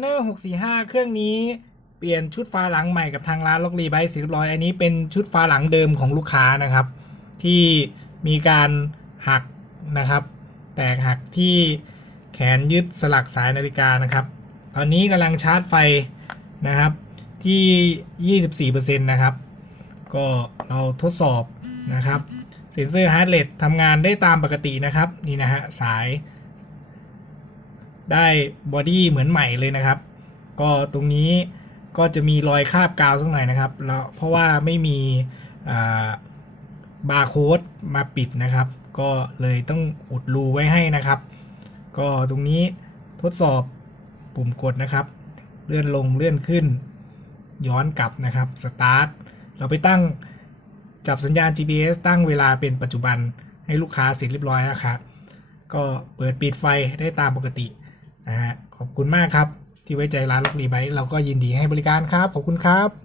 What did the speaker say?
เนอร์645 เครื่องนี้เปลี่ยนชุดฟ้าหลังใหม่กับทางร้านล็อกรีไบเสร็จเรียบร้อย อันนี้เป็นชุดฟ้าหลังเดิมของลูกค้านะครับ ที่มีการหักนะครับ แตกหักที่แขนยึดสลักสายนาฬิกานะครับ ตอนนี้กำลังชาร์จไฟนะครับที่ 24%นะครับ ก็เราทดสอบนะครับเซ็นเซอร์ฮาร์ดเรททำงานได้ตามปกตินะครับ นี่นะฮะสาย ได้บอดี้เหมือนใหม่เลยนะครับ ก็ตรงนี้ก็จะมีรอยคราบกาวสักหน่อยนะครับแล้วเพราะว่าไม่มีบาร์โค้ดมาปิดนะครับ ก็เลยต้องอุดรูไว้ให้นะครับ ก็ตรงนี้ทดสอบปุ่มกดนะครับ เลื่อนลงเลื่อนขึ้น ย้อนกลับนะครับสตาร์ทเราไปตั้งจับสัญญาณ GPS ตั้งเวลาเป็นปัจจุบันให้ลูกค้าเสร็จเรียบร้อยนะครับ ก็เปิดปิดไฟได้ตามปกติ นะฮะขอบคุณมากครับ ที่ไว้ใจร้านลักรีไบเราก็ยินดีให้บริการครับ ขอบคุณครับ